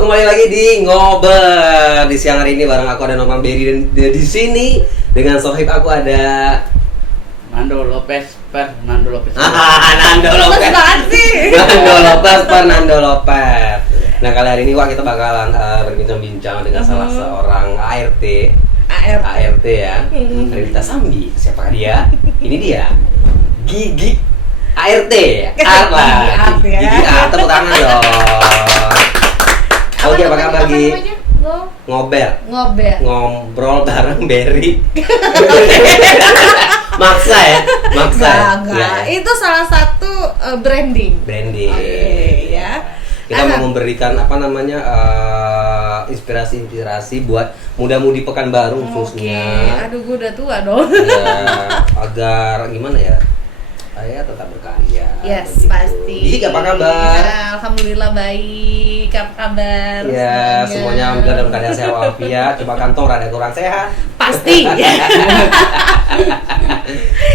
kembali lagi di Ngober. Di siang hari ini bareng aku ada Norman Berry dan di sini dengan sohib aku ada Nando Lopez. Nando Lopez Fernando Lopez. Nah, kali hari ini kita bakalan berbincang-bincang dengan salah seorang ART ya. Rita Sambi. Siapakah dia? Ini dia. Gigi ART. Gigi A, tepuk tangan dong. Oke, apa kabar Gi? Ngobrol bareng Berry. Maksa ya? Enggak. Itu salah satu branding. Ya. Kita mau memberikan inspirasi buat muda-mudi Pekanbaru khususnya. Aduh, gue udah tua dong. Ya, agar gimana ya? Saya tetap berkarya. Yes, begitu. pasti. Jadi apa kabar? Ya, alhamdulillah baik. Apa kabar? Ya, semuanya alhamdulillah dalam keadaan sehat walafiat. Coba kantong rada kurang sehat. Pasti.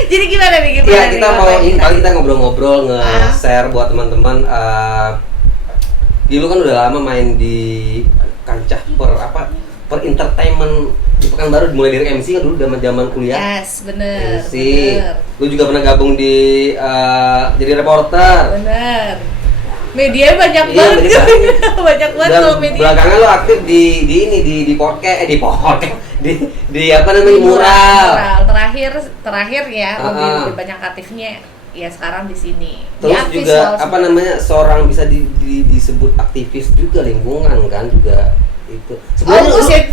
Jadi gimana nih? Ya, kita mau paling kita ngobrol-ngobrol, nge-share buat teman-teman. Dulu kan udah lama main di kancah per entertainment di Pekanbaru, mulai dari MC kan dulu zaman kuliah. Yes, bener. MC. Lu juga pernah gabung di jadi reporter. Bener. Media banyak banget. Banyak banget kalau media. Belakangan lo aktif di podcast, di apa namanya mural. Terakhir ya, lebih banyak aktifnya ya sekarang di sini. Terus juga seorang bisa disebut aktivis juga lingkungan kan juga itu.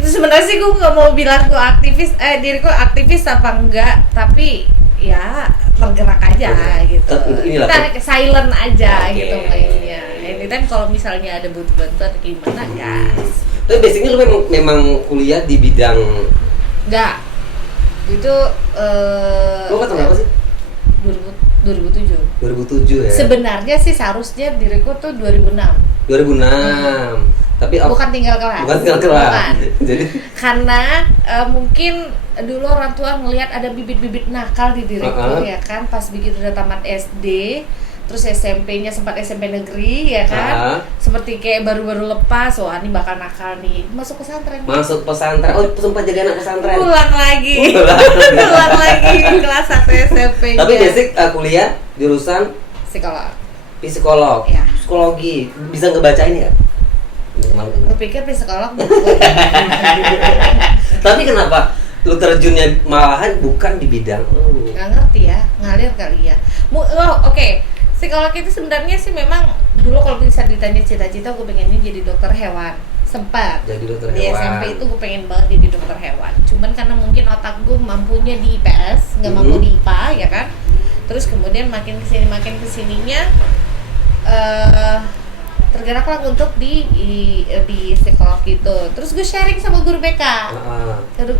Sebenarnya sih gue nggak mau bilang gue aktivis, diriku aktivis apa enggak, tapi ya bergerak aja gitu. Kita silent aja gitu mainnya. Ini kan kalau misalnya ada butuh bantuan gimana guys. Tapi basicnya lu memang kuliah di bidang enggak. Itu lu kata berapa sih? 2007 ya. Sebenarnya sih seharusnya diriku tuh 2006. Tapi bukan tinggal kelas. Bukan. Jadi karena mungkin dulu orang tua ngelihat ada bibit-bibit nakal di diriku ya kan, pas begitu udah tamat SD, terus SMP-nya sempat SMP negeri ya kan. Seperti kayak baru-baru lepas, wah ini bakal nakal nih. Masuk pesantren. Oh, sempat jadi anak pesantren. Pulang lagi kelas 1 SMP. Tapi basic kuliah jurusan psikolog. Ya. Psikologi. Bisa ngebacain enggak? Lu pikir psikolog? Tapi kenapa lu terjunnya malahan bukan di bidang lu? Nggak ngerti ya, ngalir kali ya. Oke. Psikolog itu sebenarnya sih memang dulu kalau bisa ditanya cita-cita gue pengennya jadi dokter hewan. Sempat. Jadi dokter hewan. Di SMP itu gue pengen banget jadi dokter hewan. Cuman karena mungkin otak gue mampunya di IPS, nggak mampu di IPA ya kan. Terus kemudian makin kesininya tergeraklah untuk di psikolog itu. Terus gue sharing sama guru BK.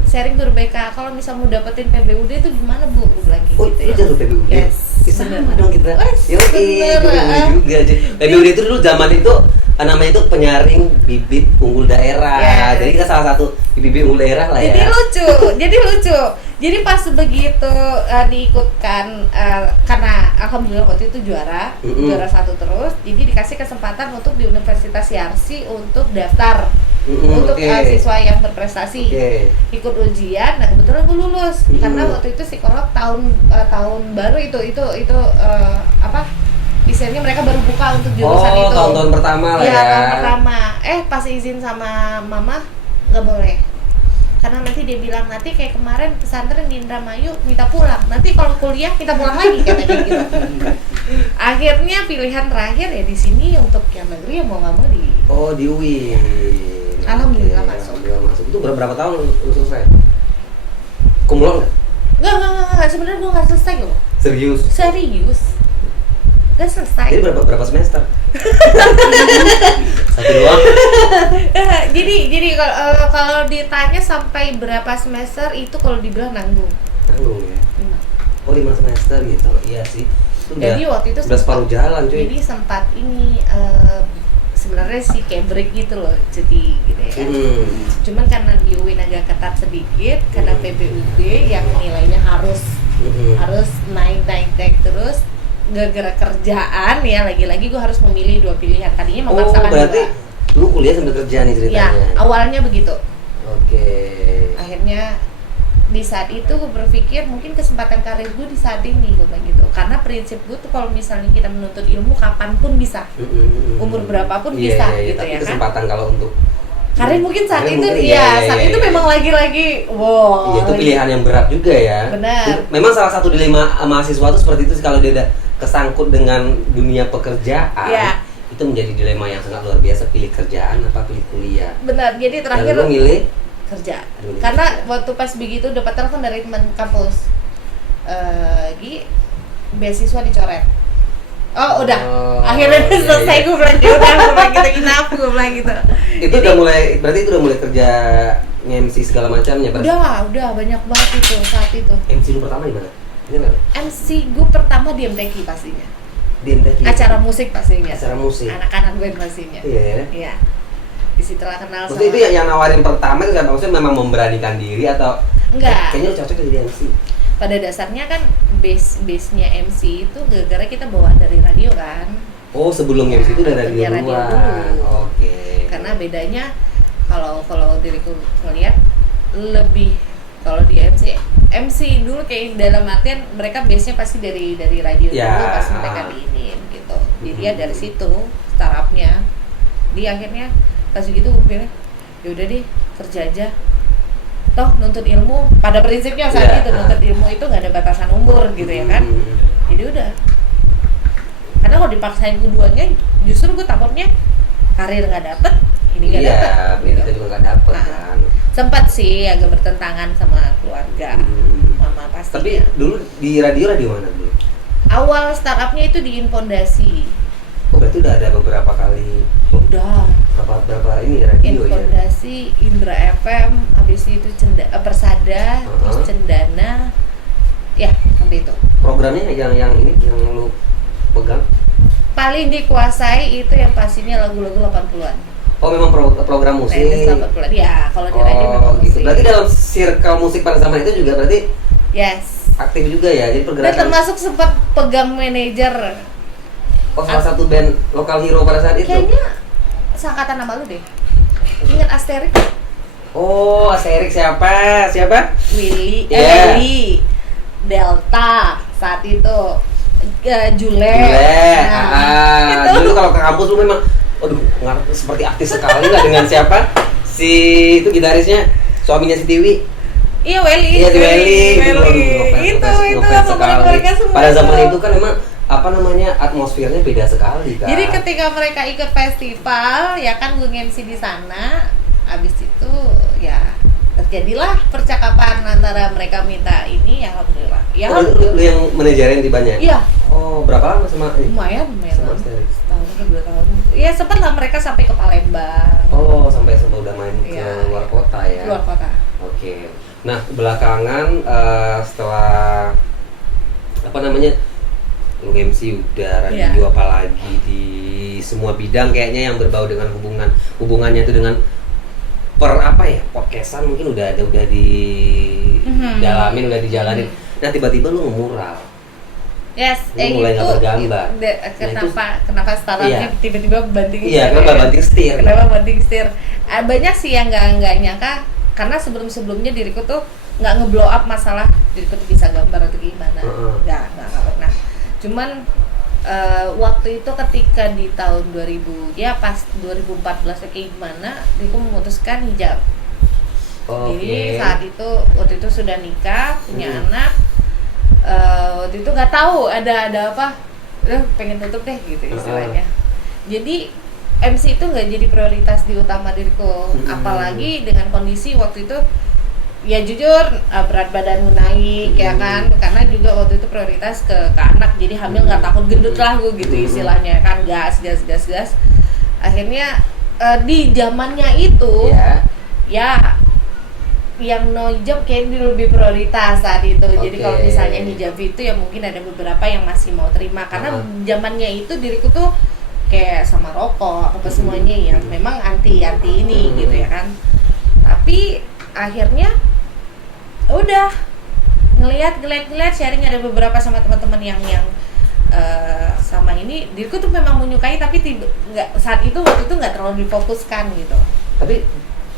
Sharing guru BK, kalau misal mau dapetin PBUD itu gimana Bu? Gue bilang gitu. Oh, itu jalur PBUD? Yes. Sama dong kita. Bener. Juga aja. PBUD itu dulu zaman itu namanya itu penyaring bibit unggul daerah. Yes. Jadi kita salah satu bibit unggul daerah lah ya. Jadi lucu. Jadi pas begitu diikutkan karena alhamdulillah waktu itu juara 1 terus, jadi dikasih kesempatan untuk di Universitas Yarsi untuk daftar untuk siswa yang berprestasi. Ikut ujian. Nah, kebetulan gue lulus karena waktu itu psikolog tahun baru itu istilahnya mereka baru buka untuk jurusan itu. Tahun pertama lah ya. Tahun pertama. Pas izin sama mama nggak boleh. Karena nanti dia bilang nanti kayak kemarin pesantren di Indramayu minta pulang. Nanti kalau kuliah minta pulang lagi katanya gitu. Akhirnya pilihan terakhir ya di sini untuk yang negeri ya mau nggak mau di UIN. Alhamdulillah masuk. Itu berapa tahun lu selesai? Kumulon nggak? Nggak. Sebenarnya gue nggak selesai loh. Serius? Nggak selesai. Jadi berapa semester? Satu doang. Jadi kalau ditanya sampai berapa semester itu kalau dibilang nanggung ya. 5 semester gitu. Iya sih. Jadi waktu itu udah separuh jalan cuy. Jadi sempat ini sebenarnya sih kayak break gitu loh, cuti gitu ya kan. Cuman karena di UIN agak ketat sedikit karena PBUD yang nilainya harus naik terus gara-gara kerjaan ya, lagi-lagi gue harus memilih 2 pilihan. Tadinya memaksakan berarti Lu kuliah sambil kerja nih ceritanya. Ya, awalnya begitu. Oke. Akhirnya di saat itu gue berpikir mungkin kesempatan karir gue di saat ini, gue bilang gitu. Karena prinsip gue tuh kalau misalnya kita menuntut ilmu kapanpun bisa, umur berapapun bisa gitu tapi ya kan. kesempatan kalau untuk Karir mungkin saat karir itu mungkin, saat itu memang lagi-lagi wow. Iya, itu pilihan yang berat juga ya. Benar. Memang salah satu dilema mahasiswa itu seperti itu sih, kalau dia udah kesangkut dengan dunia pekerjaan. Ya. Itu menjadi dilema yang sangat luar biasa, pilih kerjaan apa pilih kuliah. Benar. Jadi terakhir lu milih kerja. Milih Karena kerja. waktu pas begitu dapat telepon dari teman kampus. Beasiswa dicoret. Oh udah, akhirnya iya, selesai. iya. Gue bilang ya udah, gue bilang gitu, enough, gue bilang gitu. Itu udah mulai, berarti itu udah mulai kerja nge-MC segala macamnya. Udah banyak banget itu saat itu. MC lu pertama di mana? Ini nggak? MC gue pertama di MTQ pastinya. Di MTQ. Acara musik pastinya. Acara musik. Anak-anak band pastinya. Iya. Iya. Disitulah kenal Maksudnya itu yang nawarin pertama itu siapa? Maksudnya memang memberanikan diri atau Enggak. kayaknya lu cocok jadi MC. Pada dasarnya kan base-nya MC itu gara-gara kita bawaan dari radio kan. Oh, sebelum MC itu udah radio kerja radio luar. dulu. Oke. Karena bedanya kalau diriku ngelihat lebih kalau di MC dulu kayak dalam artian mereka base-nya pasti dari radio Ya. dulu pasti mereka diinin gitu. Jadi ya dari situ startupnya. Di akhirnya pas begitu gue bilang ya udah deh kerja aja. Toh nuntut ilmu pada prinsipnya saat itu nuntut ilmu itu nggak ada batasan umur gitu ya kan. Jadi udah. Karena kalau dipaksain keduanya justru gue takutnya karir nggak dapet, ini nggak dapet. Iya, pendidikan juga nggak dapet Nah, kan. sempat sih agak bertentangan sama keluarga, mama pastinya. Tapi dulu di radio mana dulu? Awal startupnya itu di Infondasi. Oh, berarti udah ada beberapa kali. Udah. Berapa ini radio ya? Infondasi, Indra FM, habis itu Persada, terus Cendana. Ya, sampai itu. Programnya yang ini yang lu pegang? Paling dikuasai itu yang pastinya lagu-lagu 80-an. Oh, memang program musik. 80-an. Ya, kalau di radio memang gitu. musik. Berarti dalam circle musik pada zaman itu juga berarti Yes. aktif juga ya. Jadi Dan pergerakan. termasuk sempat pegang manajer. Oh, salah satu band lokal hero pada saat itu. Kayaknya seangkatan nama lu deh. Ingat Asterix? Oh, Asterix siapa? Siapa? Willy, Yeah. Willy, Delta saat itu, Jule. Itu. Dulu kalau ke kampus lu memang, aduh, seperti artis sekali lah dengan siapa? Si itu gitarisnya, suaminya si Tiwi. Iya, Welly. Iya, si Welly. Itu Ngefans sekali. mereka semua. Pada zaman itu kan memang apa namanya, atmosfernya beda sekali kan. Jadi ketika mereka ikut festival, ya kan gue MC di sana. Abis itu ya terjadilah percakapan antara mereka minta ini, ya alhamdulillah. Ya Oh, lu yang manajerin di banyak? Iya. Oh, berapa lama sama ini? Lumayan Sama lah. Asterix. Setahun atau 2 tahun. Ya sempat lah mereka sampai ke Palembang. Oh, sampai udah main Iya. ke luar kota ya. Keluar kota. Oke. Nah, belakangan setelah apa namanya, lu MC udah, radio Iya. apalagi di semua bidang kayaknya yang berbau dengan hubungannya itu dengan podcastan mungkin udah di dalamin, udah dijalanin. Nah, tiba-tiba lu ngemural. Yes, Lu mulai nggak bergambar. Kenapa startupnya Iya. tiba-tiba banting Iya, setir kenapa ya? banting setir? Kenapa banting setir? Banyak sih yang nggak nyangka, karena sebelumnya diriku tuh nggak ngeblow up masalah diriku tuh bisa gambar atau gimana. Nggak pernah. Cuman waktu itu ketika di tahun 2000 ya pas 2014 kayak gimana, diriku memutuskan hijab. Jadi saat itu waktu itu sudah nikah, punya anak. Waktu itu nggak tahu ada apa, pengen tutup deh gitu istilahnya. Jadi MC itu nggak jadi prioritas di utama diriku, apalagi dengan kondisi waktu itu ya jujur berat badanmu naik ya kan, karena juga waktu itu prioritas ke anak, jadi hamil nggak takut gendut lah gue gitu istilahnya kan, gas. Akhirnya di zamannya itu ya yang no hijab kayaknya lebih prioritas saat itu. Jadi kalau misalnya hijab itu ya mungkin ada beberapa yang masih mau terima, karena zamannya itu diriku tuh kayak sama rokok apa semuanya yang memang anti ini gitu ya kan. Tapi akhirnya udah ngelihat sharing ada beberapa sama teman-teman yang sama ini diriku tuh memang menyukai, tapi saat itu waktu itu nggak terlalu difokuskan gitu. Tapi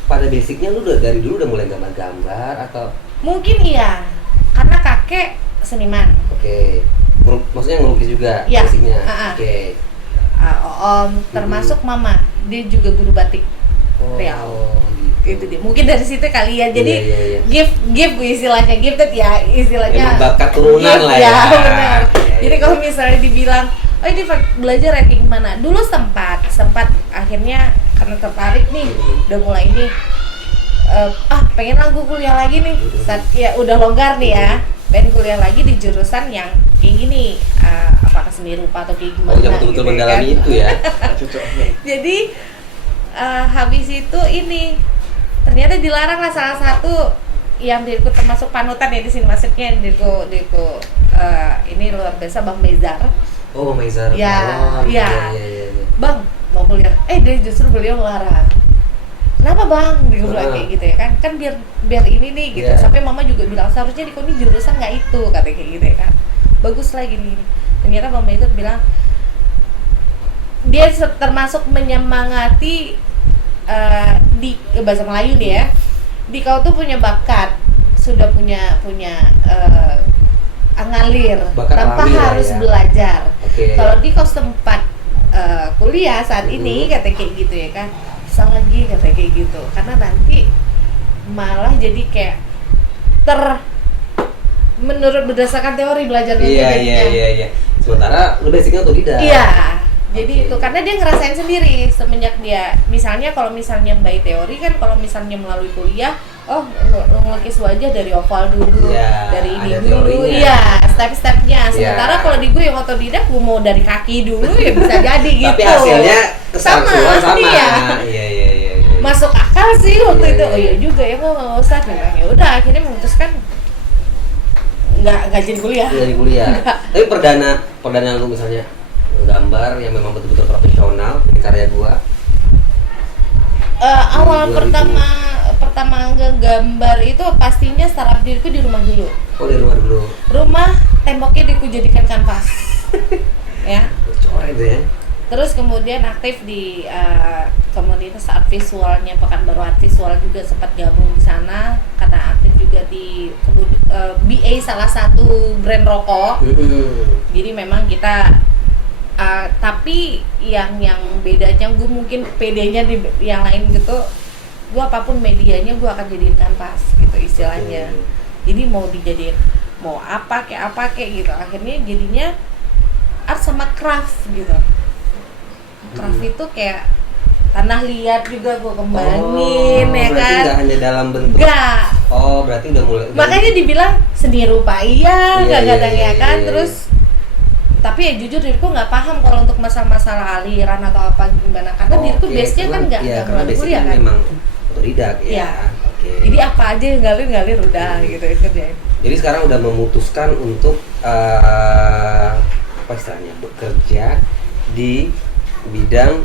pada basicnya lu dari dulu udah mulai gambar-gambar atau? Mungkin iya, karena kakek seniman. Oke. Maksudnya ngelukis juga Ya. basicnya. Oke. Om termasuk mama, dia juga guru batik. Riau. Gitu. Itu dia. Mungkin dari situ kali ya. Jadi Iya. gift istilahnya, gifted ya istilahnya. Emang bakat turunan gift, lah ya. Benar. Iya. Jadi kalau misalnya dibilang, oh ini belajar kayak gimana? Dulu sempat akhirnya karena tertarik nih, udah mulai ini pengen aku kuliah lagi nih. Saat ya udah longgar nih ya. Pengen kuliah lagi di jurusan yang kayak gini, apakah seni rupa atau kayak gimana? Yang betul-betul gitu mendalami kan. itu ya. Jadi habis itu ini ternyata dilarang lah salah satu yang diriku termasuk panutan ya di sini, maksudnya diriku ini luar biasa, Bang Mezar. Oh, Bang Mezar. Ya, Iya. Bang mau kuliah, dia justru beliau melarang. Kenapa Bang? Dia bilang kayak gitu ya kan biar ini nih gitu. Yeah. Sampai mama juga bilang seharusnya di ini jurusan nggak itu, katanya kayak gitu ya kan. Bagus lah gini. Ternyata Bang Mezar bilang dia termasuk menyemangati di bahasa Melayu nih ya, di kau tuh punya bakat, sudah punya ngalir Bakat tanpa alami lah harus ya. belajar. Oke. Kalau di kau sempat kuliah saat ini, kata kayak gitu ya kan, bisa lagi kata kayak gitu, karena nanti malah jadi kayak menurut berdasarkan teori belajar Iya. Sementara lu basicnya otodidak. Iya. Jadi Oke. itu karena dia ngerasain sendiri semenjak dia misalnya kalau misalnya by teori kan, kalau misalnya melalui kuliah, ngelukis wajah dari oval dulu, Iya, dari ini ada dulu, teorinya. iya, step-stepnya. Sementara Iya. kalau di gue yang otodidak, gue mau dari kaki dulu ya bisa jadi gitu. Tapi hasilnya kesatuan sama. Iya. Iya. Masuk akal sih waktu Iya, itu. iya. Oh iya juga ya, mau Ustaz bilang ya udah, akhirnya memutuskan nggak jadi kuliah. Dari kuliah. Tapi perdana lu misalnya gambar yang memang betul-betul profesional di karya gua. Awal 2000. pertama gambar itu pastinya startup diriku di rumah dulu. Oh, di rumah dulu. Rumah temboknya diriku jadikan kanvas. Ya. Coret deh. Terus kemudian aktif di komunitas art visualnya Pekanbaru Art Visual, juga sempat gabung di sana karena aktif juga di BA salah satu brand rokok. Jadi memang kita tapi yang bedanya gue mungkin PD-nya di yang lain gitu, gue apapun medianya gue akan jadiin kanvas gitu istilahnya. Jadi mau dijadiin mau apa kayak gitu, akhirnya jadinya art sama craft gitu. Craft itu kayak tanah liat juga gue kembangin, ya berarti kan? nggak hanya dalam bentuk. Enggak. Oh, berarti udah mulai. Makanya dibilang seni rupa Iya, kadang-kadang iya, ya kan. iya. Terus tapi ya jujur diriku nggak paham kalau untuk masalah aliran atau apa gimana, karena diriku base-nya kan nggak karena melalui basicnya kuliah kan. memang otodidak ya. Iya. Oke. Jadi apa aja yang ngalir udah gitu kerjain. Jadi sekarang udah memutuskan untuk apa istilahnya, bekerja di bidang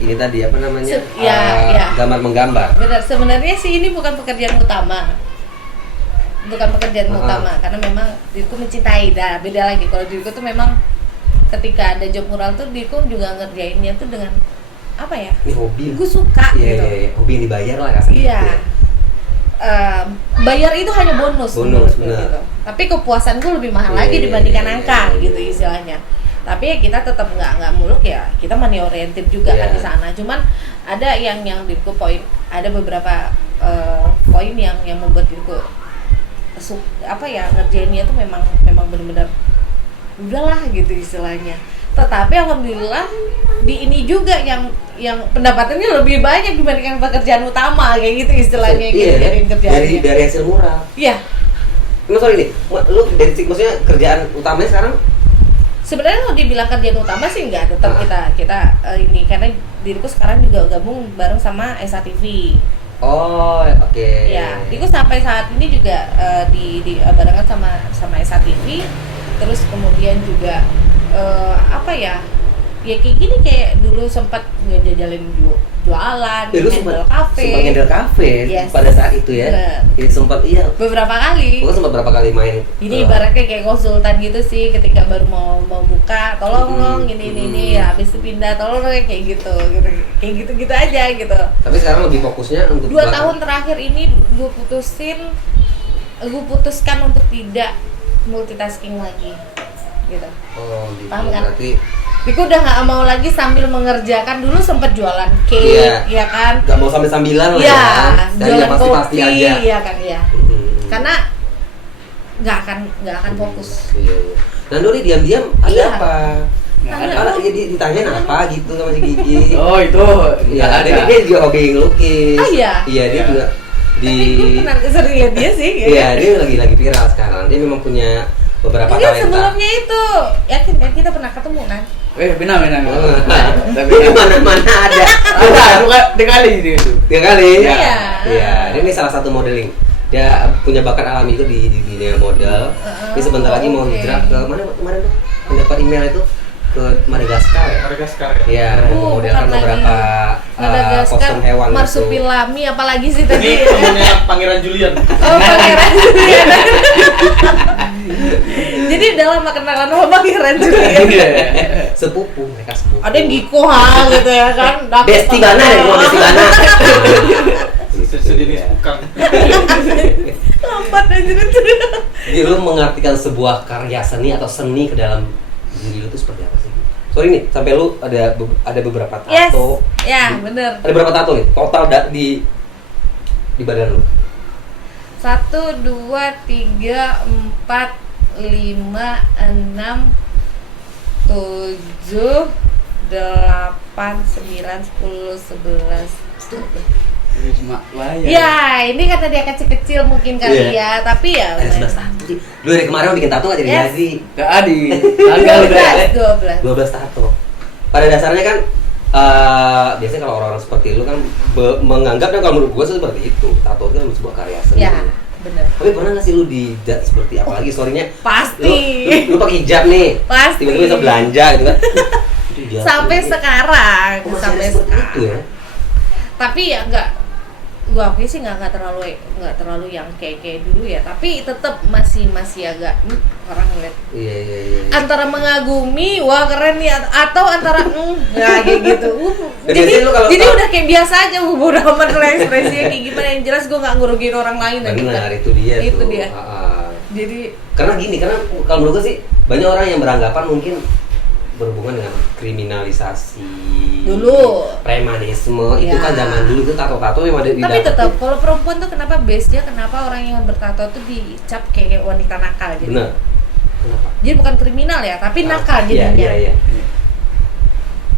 ini tadi apa namanya? Ya. Gambar menggambar. Benar, sebenarnya sih ini bukan pekerjaan utama. Bukan pekerjaan utama karena memang diriku mencintai. Beda lagi kalau diriku tuh memang ketika ada job mural tuh diriku juga ngerjainnya tuh dengan apa ya? Ini hobi. Gue suka gitu. Iya. Hobi yang dibayar lah kasarnya. Iya. Bayar itu hanya bonus menurutku benar. gitu. Tapi kepuasan gue lebih mahal Iya, lagi iya, dibandingkan iya, angka iya, gitu iya. istilahnya. Tapi ya kita tetap nggak muluk ya, kita money oriented juga kan Iya. di sana. Cuman ada yang diriku ada beberapa poin yang membuat diriku ngerjainnya tuh memang benar-benar udahlah gitu istilahnya. Tetapi alhamdulillah di ini juga yang pendapatannya lebih banyak dibandingkan pekerjaan utama kayak gitu istilahnya gitu dari kerjaannya. Dari hasil mural. Iya. Nah, sorry nih, lu dari maksudnya kerjaan utamanya sekarang? Sebenarnya kalau dibilang kerjaan utama sih enggak, tetap kita ini karena diriku sekarang juga gabung bareng sama SATV. Oh, oke. Ya, diriku sampai saat ini juga di barengan sama SATV. Terus kemudian juga ya kayak gini, kayak dulu sempat ngejajalin jualan Lu handle cafe. sempat handle cafe Yes. pada saat itu ya. Bener. Ini sempat Beberapa kali. Gua sempat berapa kali main. Ini ibaratnya kayak konsultan gitu sih, ketika baru mau buka, tolong dong ini ya, habis itu pindah, tolong dong kayak gitu aja gitu. Tapi sekarang lebih fokusnya untuk 2 tahun terakhir ini gue putuskan untuk tidak multitasking lagi gitu. Oh, gitu. Paham kan? Berarti Gue udah nggak mau lagi sambil mengerjakan. Dulu sempat jualan cake, ya kan? Gak mau sambil-sambilan lah Iya, ya. jualan pasti kopi, aja. ya kan, iya. Karena nggak akan fokus. Iya. Nando nih diam-diam ada Iya. apa? Nggak ada. Ada ditanyain apa gitu sama si Gigi. Oh itu Iya, nggak ada. dia juga hobi ngelukis. Ah, iya? Iya, dia Iya. juga di Tapi gue pernah sering lihat dia sih. Iya, dia lagi viral sekarang. Dia memang punya beberapa Enggak, talenta. sebelumnya itu yakin kan kita pernah ketemu kan? Benar. Tapi di mana-mana ada. Bukan dikali itu. 3 kali. Iya. Iya, dia ini salah satu modeling. Dia punya bakat alami itu di dunia model. Dia sebentar lagi mau oke. hijrah ke mana kemarin tuh? Mendapat email itu ke Madagaskar ya. Madagaskar ya. Iya, mau modelkan bukan beberapa Madagaskar, kostum hewan itu. marsupilami, apalagi sih Ini tadi? temennya Pangeran Julian. Oh, Pangeran Julian. Jadi dalam kenalan sama Pangeran Julian. Sepupu, mereka sepupu. Ada yang Giko gitu ya kan? Dapet Besti Bana ya, gua Besti Bana. Sejenis bukan. Lambat aja. Jadi lu mengartikan sebuah karya seni atau seni ke dalam diri lu itu seperti apa sih? Sorry nih, sampai lu ada beberapa tato. Yes, ya bener. Ada berapa tato nih? Total di badan lu? 1, 2, 3, 4, 5, 6, 7, 8, 9, 10, 11. Cuma layar. Ya, ini kata dia kecil-kecil mungkin kali ya, tapi ya Ada 11 tato sih. Lu dari kemarin bikin tato gak jadi Yes. jadi? Gak adi. Tanggal udah. 12. 12 tato. Pada dasarnya kan biasanya kalau orang-orang seperti lu kan menganggap, dan kalau menurut gua sih seperti itu. Tato itu kan sebuah karya seni. Ya, bener. Tapi pernah nggak sih lu dijat seperti apalagi story-nya? Pasti. Lu pakai hijab nih. Pasti. Tiba-tiba bisa belanja gitu kan. Itu hijab Sampai ini. sekarang, Oh, masih ada sampai seperti sekarang. itu ya. Tapi ya gua akui sih nggak terlalu yang kayak dulu ya, tapi tetap masih agak orang ngeliat Iya. antara mengagumi, wah keren nih, atau antara ya kayak gitu. Dan Jadi biasanya lu kalau- udah kayak biasa aja, bodo amat lah ekspresinya kayak gimana, yang jelas gua nggak ngerugiin orang lain aja. Benar, itu dia Itu tuh. dia. Jadi Karena kalau menurut gue sih banyak orang yang beranggapan mungkin berhubungan dengan kriminalisasi Dulu. premanisme itu Ya. kan zaman dulu itu tato-tato yang ada di tapi dalam- tetap kalau perempuan tuh kenapa base-nya, kenapa orang yang bertato tuh dicap kayak wanita nakal jadi. benar. Kenapa? Jadi bukan kriminal ya, tapi nakal jadinya. Iya.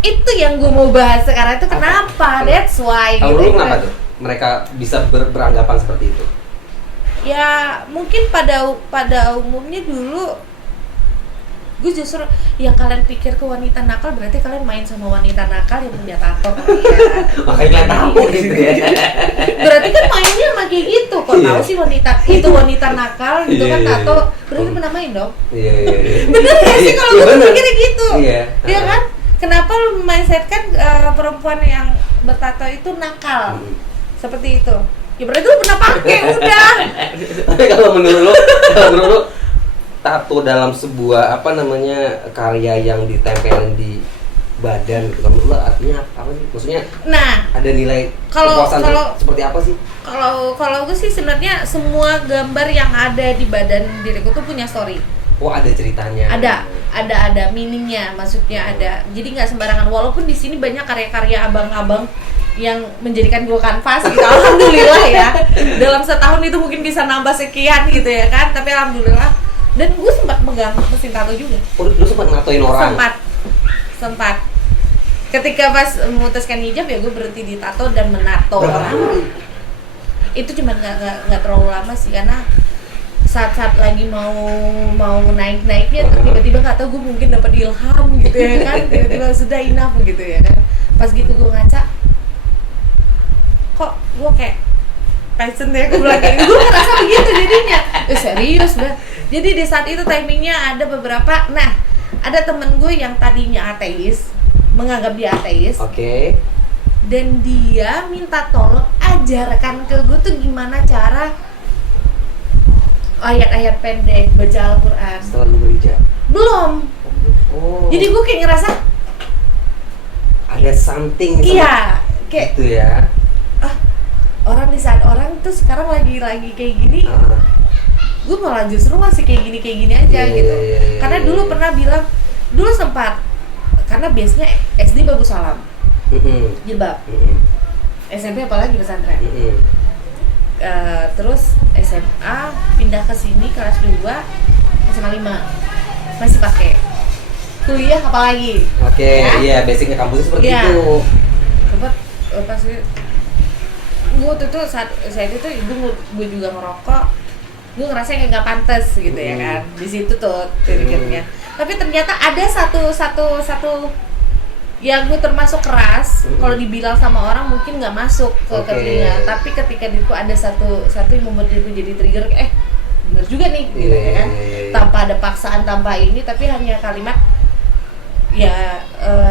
Itu yang gue mau bahas sekarang itu kenapa, that's why. Kalau gitu lu kenapa kan. tuh? Mereka bisa beranggapan seperti itu. Ya mungkin pada umumnya dulu gue justru yang kalian pikir ke wanita nakal berarti kalian main sama wanita nakal yang punya tato kali ya. Makanya kalian tahu gitu ya. Berarti kan mainnya sama kayak gitu. Kok Iya. tahu sih wanita itu wanita nakal gitu kan Iya. tato, berarti pernah main dong. Iya. Bener gak sih kalau gue bener. pikirnya gitu? Iya. Iya kan? Kenapa lu mindset-kan perempuan yang bertato itu nakal? Seperti itu. Ya berarti lu pernah pakai udah. Tapi kalau menurut lu tato dalam sebuah karya yang ditempelin di badan gitu, menurut lu artinya apa sih? Maksudnya Nah, ada nilai Kalau- kepuasan kalau- seperti apa sih? kalau gue sih sebenarnya semua gambar yang ada di badan diriku tuh punya story. Oh, ada ceritanya. Ada meaningnya, maksudnya ada. Jadi nggak sembarangan. Walaupun di sini banyak karya-karya abang-abang yang menjadikan gue kanvas gitu. Alhamdulillah ya. Dalam setahun itu mungkin bisa nambah sekian gitu ya kan. Tapi alhamdulillah. Dan gue sempat megang mesin tato juga. Oh, lu sempat ngatoin orang? Sempat. Ketika pas memutuskan hijab ya gue berhenti di tato dan menato Berapa orang. lama? Itu cuma nggak terlalu lama sih, karena saat lagi mau naiknya tiba-tiba nggak tahu gue mungkin dapat ilham gitu ya kan, tiba-tiba sudah enough gitu ya kan. Pas gitu gue ngaca, kok gue kayak passion ya, gue bilang kayak gue ngerasa begitu jadinya. Serius dah. Jadi di saat itu timingnya ada beberapa, nah ada temen gue yang tadinya ateis, menganggap dia ateis. Oke. Dan dia minta tolong ajarkan ke gue tuh gimana cara ayat-ayat pendek baca Al-Quran. Setelah lu berhijab. Belum. Oh. Jadi gue kayak ngerasa ada something sama iya, kayak gitu ya. orang di saat orang tuh sekarang lagi kayak gini, gue malah justru masih kayak gini aja gitu. Karena dulu pernah bilang, dulu sempat, karena biasanya SD bagus salam, jilbab, SMP apalagi pesantren, terus SMA pindah ke sini kelas 2, SMA 5 masih pakai, kuliah apalagi. Oke, ya? iya basicnya kampus seperti Iya. itu. Sempat pas gue tuh saat itu gue juga ngerokok, gue ngerasa kayak nggak pantas gitu ya kan, di situ tuh triggernya. Tapi ternyata ada satu yang gue termasuk keras, kalau dibilang sama orang mungkin nggak masuk ke telinga, tapi ketika diriku ada satu yang membuat diriku jadi trigger, bener juga nih gitu ya kan, tanpa ada paksaan, tanpa ini, tapi hanya kalimat ya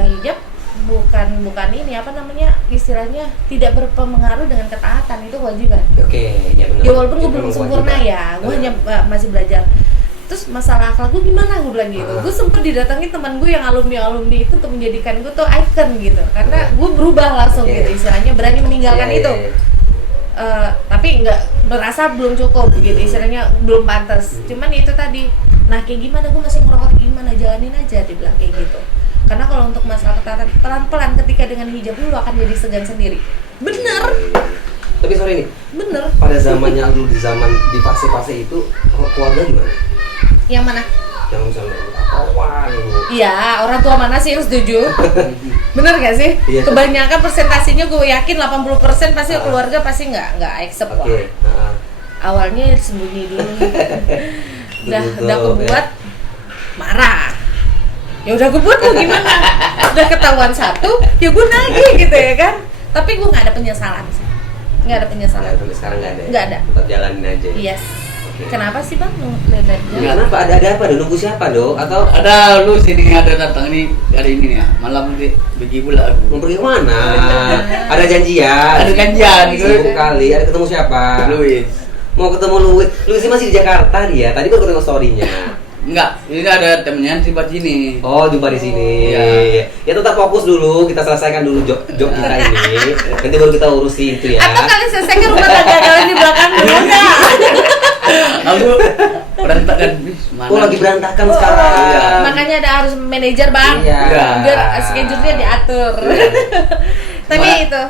hijab bukan ini apa namanya istilahnya tidak berpengaruh dengan ketaatan, itu kewajiban. Oke, ya benar. Ya walaupun gue belum Itu sempurna kewajiban. ya, gue hanya masih belajar. Terus masalah akhlak gue gimana, gue bilang gitu. Gue sempet didatangi teman gue yang alumni itu untuk menjadikan gue tuh icon gitu, karena gue berubah langsung gitu, istilahnya berani meninggalkan Iya, itu. iya, iya. Tapi nggak berasa belum cukup gitu, istilahnya belum pantas. Cuman itu tadi, nah kayak gimana, gue masih ngerokok gimana, jalanin aja, dibilang kayak gitu. Karena kalau untuk masalah ketaatan, pelan-pelan ketika dengan hijab dulu akan jadi segan sendiri. Bener. Tapi sorry nih, Bener. pada zamannya lu di fase-fase itu keluarga gimana? Yang mana? Yang misalnya kawan lu. Iya, orang tua mana sih yang setuju? Bener gak sih? Iya. Kebanyakan persentasinya gue yakin 80% pasti keluarga pasti nggak accept. Oke. Awalnya sembunyi dulu. udah Betul, kebuat marah. Ya udah kebuat mau gimana? Udah ketahuan satu, ya gue nagih gitu ya kan. Tapi gue nggak ada penyesalan sih. Nggak ada penyesalan. Nah, sampai sekarang nggak ada. Nggak ada. Tetap jalanin aja. Yes. Oke. Kenapa sih bang? Lihat Kenapa? Ada apa? Nunggu siapa do? Atau Ada lu sini ada datang nih hari ini nih ya. Malam pergi pula mau aku. pergi kemana? Ada janjian. Ada janjian Sibuk kali. Ada ketemu siapa? Luis. Mau ketemu Luis. Luis masih di Jakarta dia. Tadi baru ketemu story-nya. Enggak, ini ada temennya di sini. Oh, jumpa di sini. Iya. Ya tetap fokus dulu, kita selesaikan dulu job kita ini. Nanti baru kita urusi itu ya. Atau kalian selesaikan rumah tangga kalian di belakang dulu nggak? Aku berantakan. Mana? Oh, lagi berantakan Oh, sekarang. Iya. Makanya ada harus manajer bang. Iya. Biar schedule-nya diatur. Tapi Wah. itu.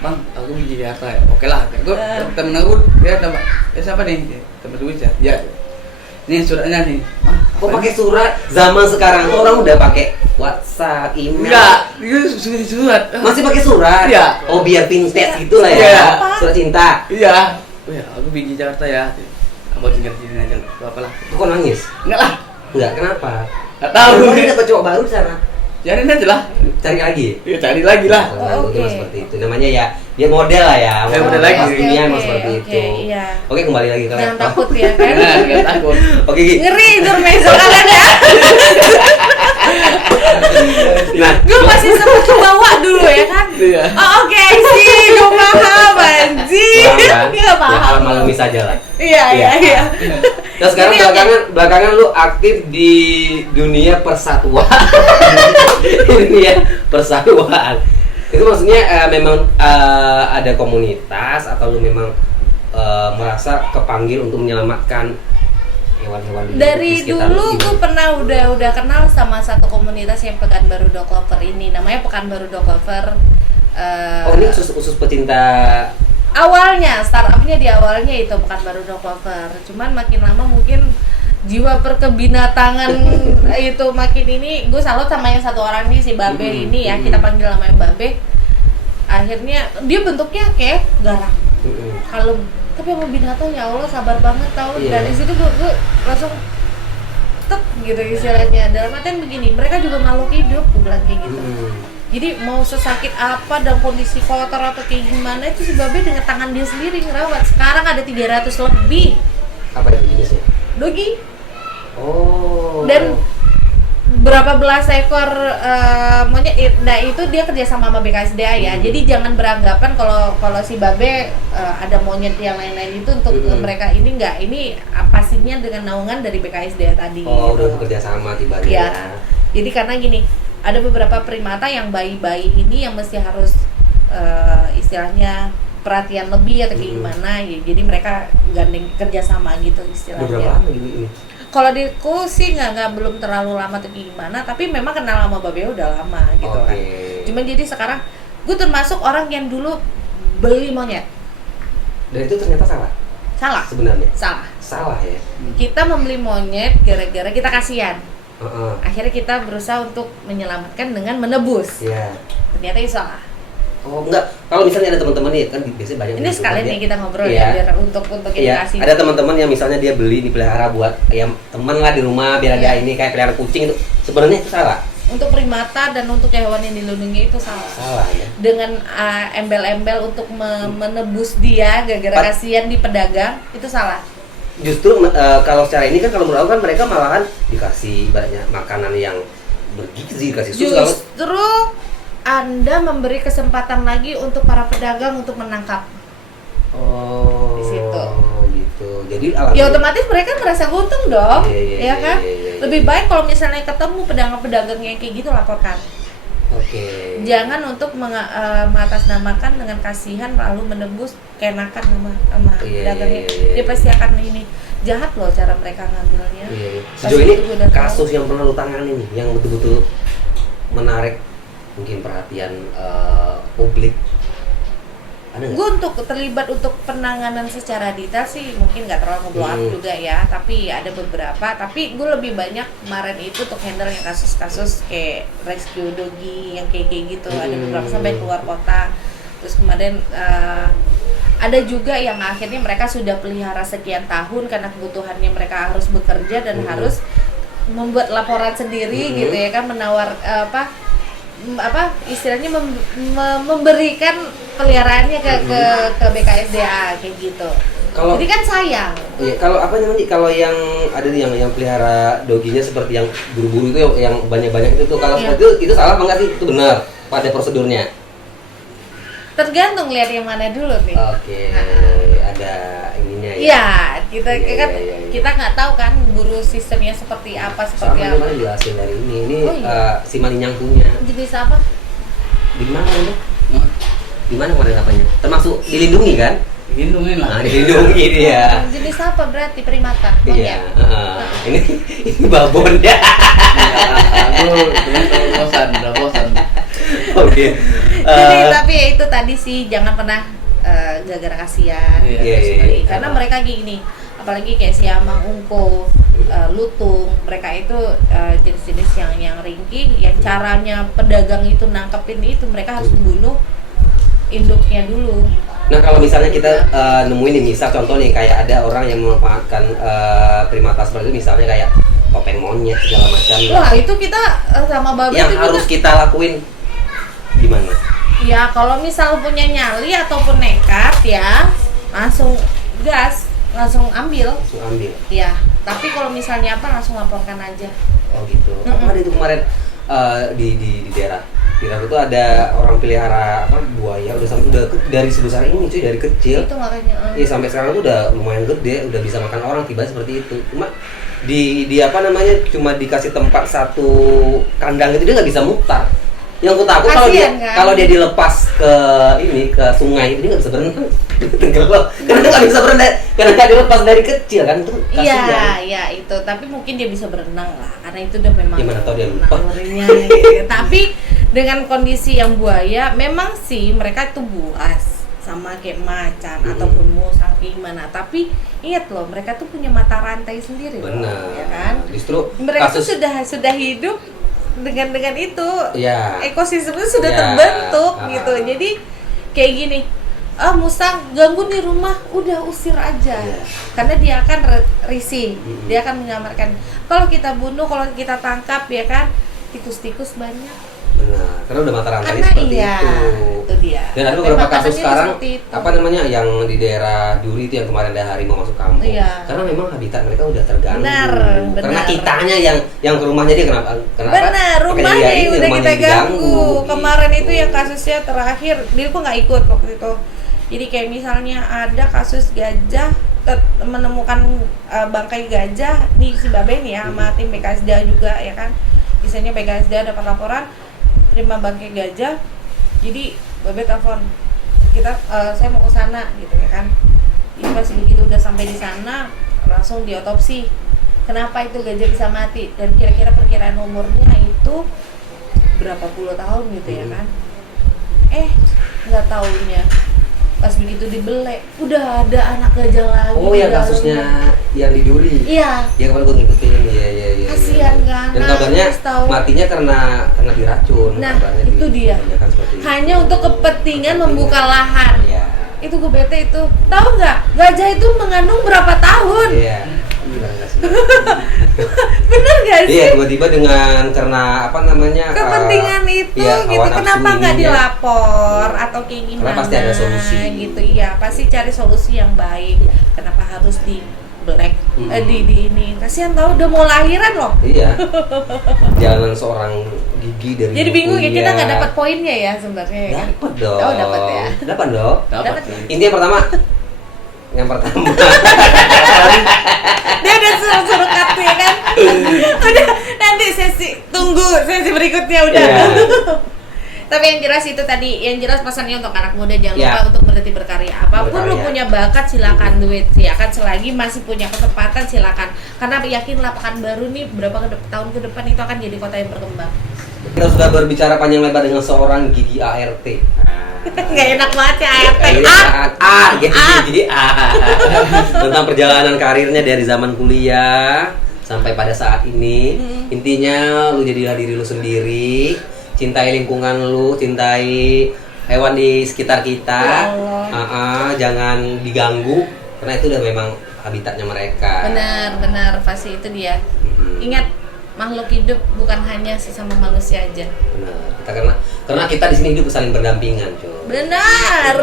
Bang, aku di Jakarta ya. Oke lah, aku temen aku dia tambah. Siapa nih? Temen Luis ya. Ya. Ini suratnya nih. Kok pakai surat? Zaman sekarang tuh orang udah pakai WhatsApp, email. Enggak, itu surat. Masih pakai surat? Iya. Oh, biar vintage gitu lah ya. Iya. Surat cinta. Iya. Oh ya, aku pergi Jakarta ya. Kamu tinggal di sini aja. Gak apa lah. Kok nangis? Enggak lah. Enggak, kenapa? Enggak tahu. Lu dapat cowok baru di sana. Cariin aja lah. Cari lagi. Ya cari lagi lah. Oh, Itu oke. seperti itu. Namanya ya model lah ya. Ya, model lagi. Dunia Oke, emang seperti oke, itu. iya. Oke, kembali lagi ke Jangan laptop. takut ya kan. Nah, enggak takut. Oke, Gi. Ngeri intermezzo kalian ya. Nah, Gue masih sempet kebawa dulu ya kan. Iya. Oh, oke sih, gue paham anjir. Iya paham. Malam saja lah. Iya. Nah sekarang Ini oke. belakangan lu aktif di dunia persatuan. Dunia persatuan. Itu maksudnya memang ada komunitas atau lu memang merasa kepanggil untuk menyelamatkan hewan-hewan Dari di sekitar dulu lu? gue pernah udah kenal sama satu komunitas yang Pekanbaru Dog Lover ini. Namanya Pekanbaru Dog Lover. Oh ini khusus pecinta. Awalnya startupnya di awalnya itu Pekanbaru Dog Lover. Cuman makin lama mungkin jiwa perkebinatangan itu makin ini. Gue salut sama yang satu orang nih si Babe ini ya, kita panggil namanya Babe. Akhirnya dia bentuknya kayak garang, kalem. Tapi sama binatang ya Allah sabar banget tau. Iya. Dari situ gue langsung tek gitu istilahnya. Dalam artian begini, mereka juga makhluk hidup, gue bilang kayak gitu. Jadi mau sesakit apa dan kondisi kotor atau kayak gimana itu si Babe dengan tangan dia sendiri ngerawat. Sekarang ada 300 lebih Apa itu jenisnya? dogi. Oh. Dan berapa belas ekor monyet. Nah itu dia kerjasama sama BKSDA ya. Jadi jangan beranggapan kalau si Babe ada monyet yang lain-lain itu untuk mereka ini enggak. Ini pastinya dengan naungan dari BKSDA tadi. Oh, udah bekerja sama tiba-tiba. Ya. Jadi karena gini, ada beberapa primata yang bayi-bayi ini yang mesti harus istilahnya perhatian lebih atau kayak gimana ya. Jadi mereka gandeng kerjasama gitu istilahnya. Berapa lama ini? Kalau diku sih nggak belum terlalu lama atau gimana, tapi memang kenal sama Babe udah lama gitu kan. Cuman jadi sekarang gue termasuk orang yang dulu beli monyet. Dan itu ternyata salah. Salah. Sebenarnya. Salah ya. Kita membeli monyet gara-gara kita kasihan. Akhirnya kita berusaha untuk menyelamatkan dengan menebus. Iya. Ternyata itu salah. Oh enggak, kalau misalnya ada teman-teman nih kan biasanya banyak. Ini sekalian nih kita ngobrol ya biar untuk edukasi. Ada teman-teman yang misalnya dia beli dipelihara buat ya teman lah di rumah biar ada ini kayak pelihara kucing itu. Sebenarnya itu salah. Untuk primata dan untuk hewan yang dilindungi itu salah. Salah ya. Dengan embel-embel untuk menebus dia gara-gara kasihan di pedagang itu salah. Justru kalau secara ini kan kalau menurut aku kan mereka malahan dikasih banyak makanan yang bergizi, dikasih susu. Justru Anda memberi kesempatan lagi untuk para pedagang untuk menangkap. Oh. Di situ. Gitu. Jadi ya otomatis mereka merasa untung dong, ya kan? Iya. Lebih baik kalau misalnya ketemu pedagang-pedagang yang kayak gitu laporkan. Oke. Jangan untuk mengatasnamakan dengan kasihan lalu menebus keenakan sama pedagangnya. Dia pasti akan ini jahat loh cara mereka ngambilnya. Iya. Sejauh ini kasus yang pernah lu tangani nih yang betul-betul menarik mungkin perhatian publik. Gue untuk terlibat untuk penanganan secara detail sih mungkin nggak terlalu nge-blow up juga ya, tapi ada beberapa. Tapi gue lebih banyak kemarin itu untuk handle yang kasus-kasus kayak rescue doggy yang kayak gitu. Ada beberapa sampai keluar kota. Terus kemarin ada juga yang akhirnya mereka sudah pelihara sekian tahun karena kebutuhannya mereka harus bekerja dan harus membuat laporan sendiri gitu ya kan, menawar istilahnya memberikan peliharaannya ke BKSDA kayak gitu. Jadi kan sayang. Iya, kalau apa namanya? Kalau yang ada nih yang pelihara doginya seperti yang buru-buru itu yang banyak-banyak itu kalau itu salah apa enggak sih? Itu benar pada prosedurnya. Tergantung lihat yang mana dulu nih. Oke. Ada ininya ya. Iya, kita nggak tahu kan buru sistemnya seperti apa Sama mana jelasin dari ini si Maninyang punya. Jenis apa? Di mana ini? Di mana kemarin apanya? Termasuk dilindungi kan? Dilindungi lah. Dilindungi dia. Jenis apa berarti primata? Iya. Ini babon ya. Aku udah bosan. Oke. Jadi tapi ya itu tadi sih jangan pernah gara-gara kasihan. Karena mereka gini, apalagi kayak siamang, ungko, lutung, mereka itu jenis-jenis yang ringkih, yang caranya pedagang itu nangkepin itu mereka harus membunuh induknya dulu. Nah kalau misalnya kita nemuin nih, misal contoh nih kayak ada orang yang memanfaatkan primata seperti itu, misalnya kayak topeng monyet segala macam. Wah itu kita sama Babe yang itu harus kita lakuin gimana? Ya kalau misal punya nyali ataupun nekat ya langsung gas, langsung ambil. Ya, tapi kalau misalnya langsung laporkan aja. Oh gitu. Apa ada itu kemarin di daerah itu ada orang pelihara buaya udah dari sebesar ini cuy, dari kecil. Itu makanya. Iya sampai sekarang tuh udah lumayan gede, udah bisa makan orang tiba seperti itu. Cuma di apa namanya cuma dikasih tempat satu kandang itu dia nggak bisa mutar. Yang aku takut kalau dia dilepas ke sungai itu dia nggak bisa berenang. Tenggelam karena nggak bisa berenang karena nggak dilepas dari kecil kan itu kasihan. Iya itu, tapi mungkin dia bisa berenang lah karena itu udah memang gimana tahu dia lupa gitu. Tapi dengan kondisi yang buaya memang sih mereka itu buas sama kayak macan ataupun musang gimana, tapi ingat loh mereka tuh punya mata rantai sendiri. Benar ya kan, justru mereka tuh sudah hidup dengan itu ekosistemnya sudah ya, terbentuk gitu. Jadi kayak gini, musang ganggu di rumah, udah usir aja karena dia akan risih, dia akan menyamarkan. Kalau kita bunuh, kalau kita tangkap ya kan, tikus-tikus banyak. Benar, karena udah mata rantai karena seperti itu dia. Dan ada Dan beberapa kasus makanannya sekarang seperti itu. apa namanya yang di daerah Duri itu yang kemarin ada harimau masuk kampung. Iya. Karena memang habitat mereka udah terganggu. Benar, Karena benar. kitanya yang ke rumahnya dia kenapa? Benar, rumahnya Makanya dia udah kita rumahnya ganggu. Kemarin Gitu. itu yang kasusnya terakhir, diriku nggak ikut waktu itu. Jadi kayak misalnya ada kasus gajah menemukan bangkai gajah nih si Babe nih ya sama tim BKSDA juga ya kan. Misalnya BKSDA dapat laporan terima bangkai gajah. Jadi Babe telepon kita saya mau ke sana gitu ya kan. Jadi pas begitu udah sampai di sana langsung diotopsi. Kenapa itu gajah bisa mati dan kira-kira perkiraan umurnya itu berapa puluh tahun gitu ya kan. Nggak taunya pas begitu dibelek udah ada anak gajah lagi. Oh di yang dalamnya. kasusnya yang di Duri. Iya. Yang kemarin gue ngikutin, iya. Kasihan kan, Dan kabarnya nangis tahu. matinya karena diracun. Nah, kabarnya itu dia. kebanyakan seperti itu. Hanya untuk kepentingan membuka lahan. Iya. Itu gue bete itu. Tahu nggak? Gajah itu mengandung berapa tahun? Iya. Gila nggak sih? Bener gak sih? Iya, tiba-tiba karena apa namanya? Kepentingan itu iya, gitu. hawa nafsu Kenapa nggak ininya. dilapor atau kayak gimana? Karena pasti ada solusi. Gitu iya. Pasti cari solusi yang baik. Kenapa harus di black? Di ini. Kasihan tahu udah mau lahiran loh. Iya. Jalan seorang gigi dari Jadi bingung ya bukunya. kita nggak dapat poinnya ya sebenarnya. Ya kan? Dapat dong. Oh, dapat ya. Dapat dong. Dapat. Intinya yang pertama Dia udah suruh cut ya kan. Udah nanti sesi berikutnya udah. Iya. Tapi yang jelas itu tadi, yang jelas pesannya untuk anak muda jangan Iya. lupa untuk berhenti berkarya. Apapun lu Berkarya. punya bakat silakan duit, silakan selagi masih punya kesempatan silakan. Karena yakinlah Pekanbaru nih tahun ke depan itu akan jadi kota yang berkembang. kita sudah berbicara panjang lebar dengan seorang gigi ART. Nggak enak banget ya ART. Jadi tentang perjalanan karirnya dari zaman kuliah sampai pada saat ini. Intinya lu jadilah diri lu sendiri, cintai lingkungan lu, cintai hewan di sekitar kita. Ya Allah. Jangan diganggu karena itu udah memang habitatnya mereka. Benar, pasti itu dia. Ingat, makhluk hidup bukan hanya sesama manusia aja. Benar. Karena kita di sini hidup saling berdampingan, cuy. Benar,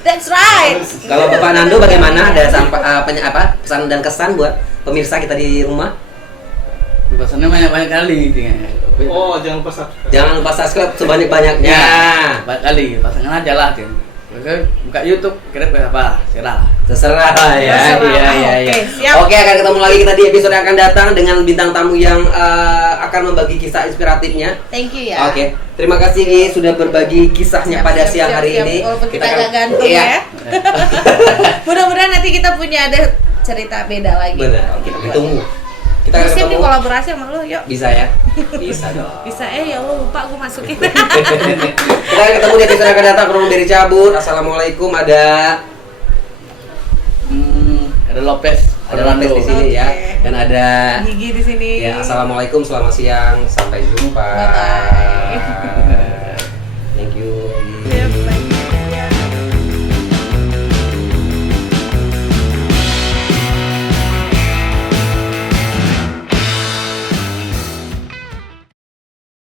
that's right. Kalau Bapak Nando bagaimana, ada pesan dan kesan buat pemirsa kita di rumah? Pesannya banyak kali intinya. Oh, jangan lupa subscribe. Jangan lupa subscribe sebanyak-banyaknya. Ya, banyak kali, pasangan aja lah kan. Buka YouTube, kira apa? Terserah lah ya. Terserah. Iya. Oke, siap. Oke, akan ketemu lagi kita di episode yang akan datang dengan bintang tamu yang akan membagi kisah inspiratifnya. Thank you ya. Oke, terima kasih Gi sudah berbagi kisahnya pada siang hari ini. Walaupun kita akan- agak gantung Iya. ya. Mudah-mudahan nanti kita punya ada cerita beda lagi. Benar. Oke, ditunggu. Kita akan Siap nih ketemu. kolaborasi sama lo, yuk. Bisa ya? Bisa dong. Bisa ya Allah lupa gue masukin. Kita akan ketemu di episode yang akan datang. Kurang dari cabut. Assalamualaikum. Ada Lopez, ada Lopez di sini ya, Oke. dan ada Gigi di sini. ya. Assalamualaikum, selamat siang, sampai jumpa. Bye-bye.